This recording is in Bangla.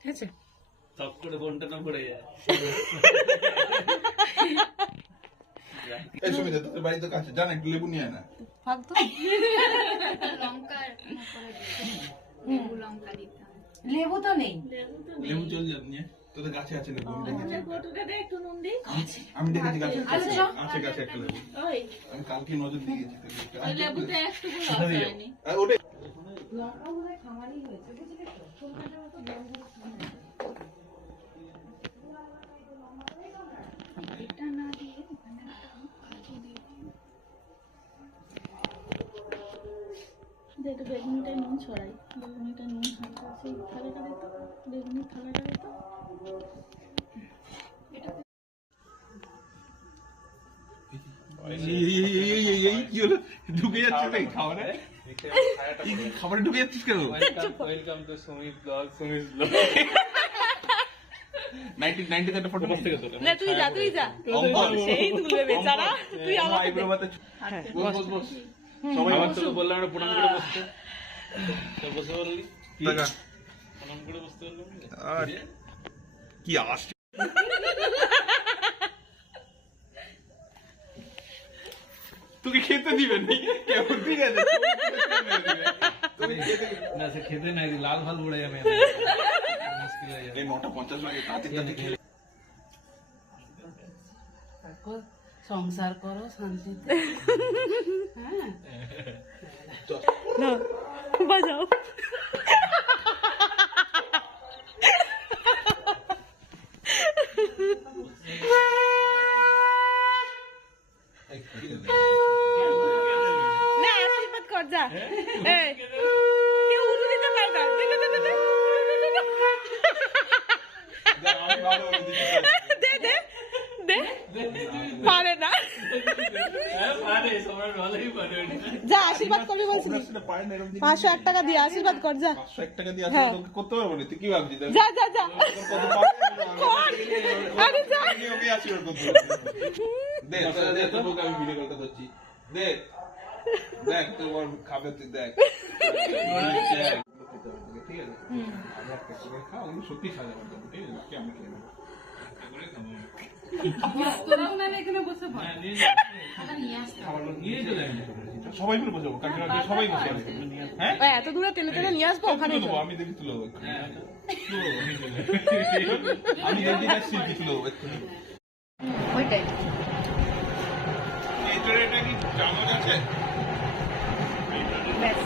ঠিক আছে, সব করে বোনটা না পড়ে যায়। এই সুমিতা, তোদের বাড়ি তো কাছে, জান একটু লেবু নিয়ে আয় না। ভাগ তো। লঙ্কা লেবু লঙ্কা দিতে হবে। লেবু তো নেই। লেবু চল যান নিয়ে, তোদের গাছে আছে লেবু, আমি দেখেছি। একটু নুন দি। আমি দেখেছি গাছে আচ্ছা। আছে, গাছে একটা লেবু। ওই আমি কালকে নজর দিয়ে গেছি ওই লেবুতে একটুকু রস হয়নি। ওটা লঙ্কা বোধহয় খামারই হয়েছে, বুঝলি তো? সরষেটার মতো লঙ্কা এটা না দিয়ে এখানে একটা কাজু দিয়ে দিই। বেগুনিটা নুন ছড়াই, বেগুনিটা নুন হালকা সেই থালাটা দিত, বেগুনির থালাটা দিত। কি হলো, ঢুকে যাচ্ছিস নাকি খাবারে? খাবারে ঢুকে যাচ্ছিস কেন? Welcome to Sumit blog, Sumit blog. 90 একটা ফটো থেকে তোলা। না, তুই যা, তুই যা। সেই তুলবে বেচারা, তুই আমাকে দে। বস বস বস। সবাই আমার তো বললাম না প্রণাম করে বসতে, তো বসে বললি টাকা প্রণাম করে বসতে বললাম। আর কি আসছে, তোকে খেতে দিবেন কেমন? ঠিক আছে, না সে খেতে নাই, লাল ভাল পড়ে যাবে, মুশকিল হয়ে যাবে। এই 9:50 বাজে, তাতে খেলে তারপর সংসার করো শান্তিতে। হ্যাঁ, বাজাও। না, আশীর্বাদ কর যা। এই, কেউ উঠে দিতে পারে না। দে, দে, দে, দে, দে। দে, দে, দে। পারে না। পারে, সবার ভালোই পারে ওটা। যা, আশীর্বাদ করবি বলছিলি। 501 টাকা দিয়ে আশীর্বাদ কর যা। 501 টাকা দিয়ে আসলে তোকে করতে পারবো না, তুই কি ভাবছিস? যা, যা, যা। কত পাবে? আরে যা। আমি ওকে আশীর্বাদ করতে দে, দে তোকে আমি ভিডিও কলটা ধরছি। দে, দেখ তোর খাবে, তুই দেখ। ঠিক আছে, আমরা একটা করে খাও, আমি সত্যি সাজা করতে পারবো, ঠিক আছে? আমি খেয়ে নেবো। তোরাও না এখানে বসে পড়। হ্যাঁ, নিয়ে যা। খাবারগুলো নিয়ে চলে আসবে। সবাই মিলে বসে যাবো, কাকিমা সবাই বসে যাবে। হ্যাঁ, ওই এত দূরে টেনে টেনে নিয়ে আসবো ওখানে। তুলে দেবো, আমি দেখি তুলে দেবো এক্ষুনি। হ্যাঁ, আমি দেখি না, শিল্পী তুলে দেবো এক্ষুনি। ওইটাই। এই তোর এটা কি চামচ আছে? ব্যাস।